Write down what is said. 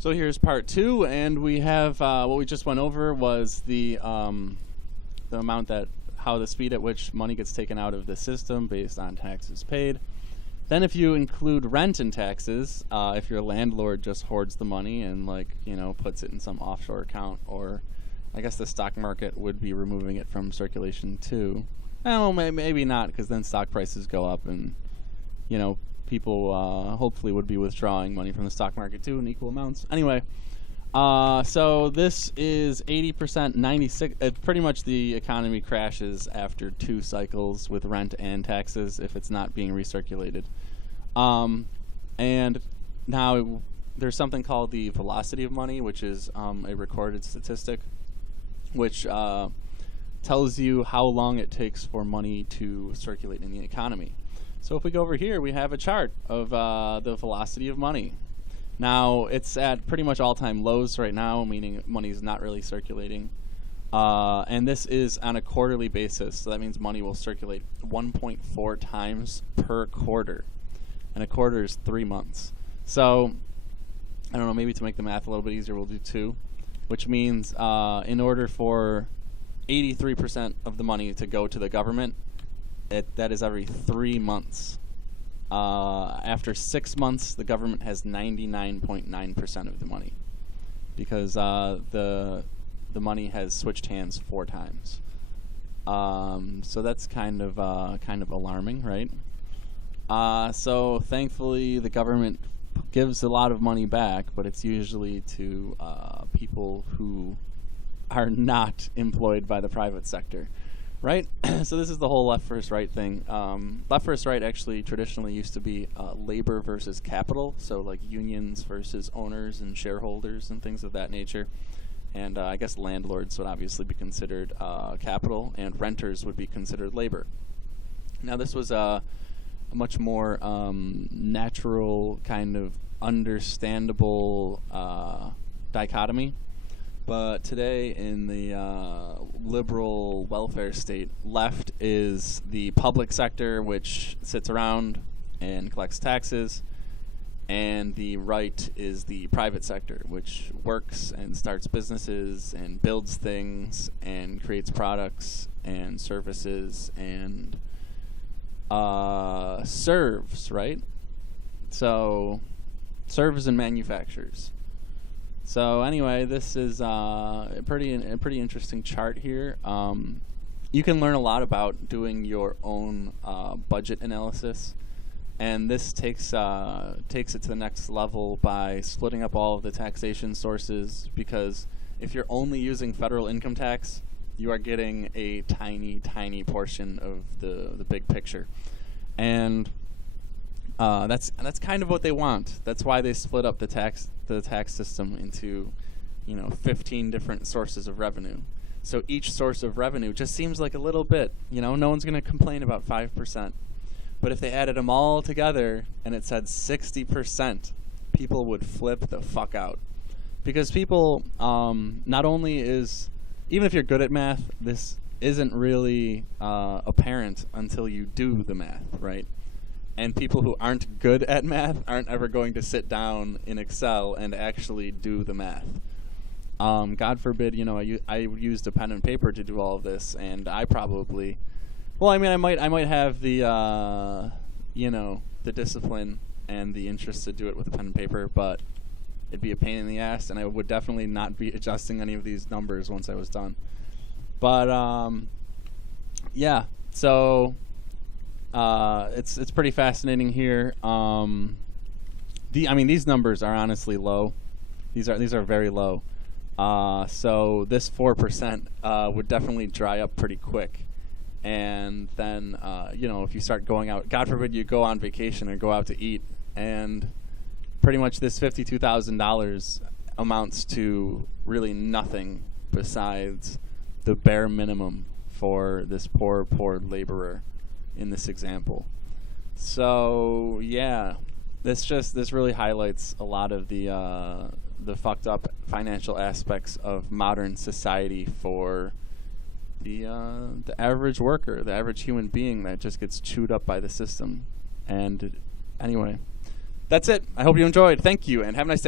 So here's part two, and we have what we just went over was the amount how the speed at which money gets taken out of the system based on taxes paid. Then if you include rent and taxes, if your landlord just hoards the money and puts it in some offshore account, or I guess the stock market would be removing it from circulation too. Well, maybe not, because then stock prices go up and people hopefully would be withdrawing money from the stock market too in equal amounts. Anyway, so this is 80%, 96. Pretty much the economy crashes after 2 cycles with rent and taxes if it's not being recirculated. And now there's something called the velocity of money, which is a recorded statistic, which tells you how long it takes for money to circulate in the economy. So if we go over here, we have a chart of the velocity of money. Now, it's at pretty much all-time lows right now, meaning money is not really circulating. And this is on a quarterly basis, so that means money will circulate 1.4 times per quarter. And a quarter is 3 months. So, I don't know, maybe to make the math a little bit easier, we'll do 2, which means in order for 83% of the money to go to the government, that is every 3 months. After 6 months, the government has 99.9% of the money, because the money has switched hands 4 times. So that's kind of alarming, right? So thankfully, the government gives a lot of money back, but it's usually to people who are not employed by the private sector. Right? So this is the whole left versus right thing. Left versus right actually traditionally used to be labor versus capital, so like unions versus owners and shareholders and things of that nature. And I guess landlords would obviously be considered capital, and renters would be considered labor. Now this was a much more natural, kind of understandable dichotomy. But today, in the liberal welfare state, left is the public sector, which sits around and collects taxes, and the right is the private sector, which works and starts businesses and builds things and creates products and services and serves, right? So, serves and manufactures. So anyway, this is a pretty interesting chart here. You can learn a lot about doing your own budget analysis, and this takes it to the next level by splitting up all of the taxation sources, because if you're only using federal income tax, you are getting a tiny portion of the big picture, and that's kind of what they want. That's why they split up the tax system into 15 different sources of revenue. So each source of revenue just seems like a little bit. No one's going to complain about 5%. But if they added them all together and it said 60%, people would flip the fuck out. Because people, not only even if you're good at math, this isn't really apparent until you do the math, right? And people who aren't good at math aren't ever going to sit down in Excel and actually do the math. God forbid, I used a pen and paper to do all of this, and I probably, I might have the, the discipline and the interest to do it with a pen and paper, but it'd be a pain in the ass, and I would definitely not be adjusting any of these numbers once I was done. But yeah, so. It's pretty fascinating here. These numbers are honestly low. These are very low. So this 4% would definitely dry up pretty quick. And then if you start going out, God forbid you go on vacation or go out to eat, and pretty much this $52,000 amounts to really nothing besides the bare minimum for this poor laborer in this example. So yeah, this really highlights a lot of the fucked up financial aspects of modern society for the average worker, the average human being that just gets chewed up by the system. And anyway, that's it. I hope you enjoyed. Thank you, and have a nice day.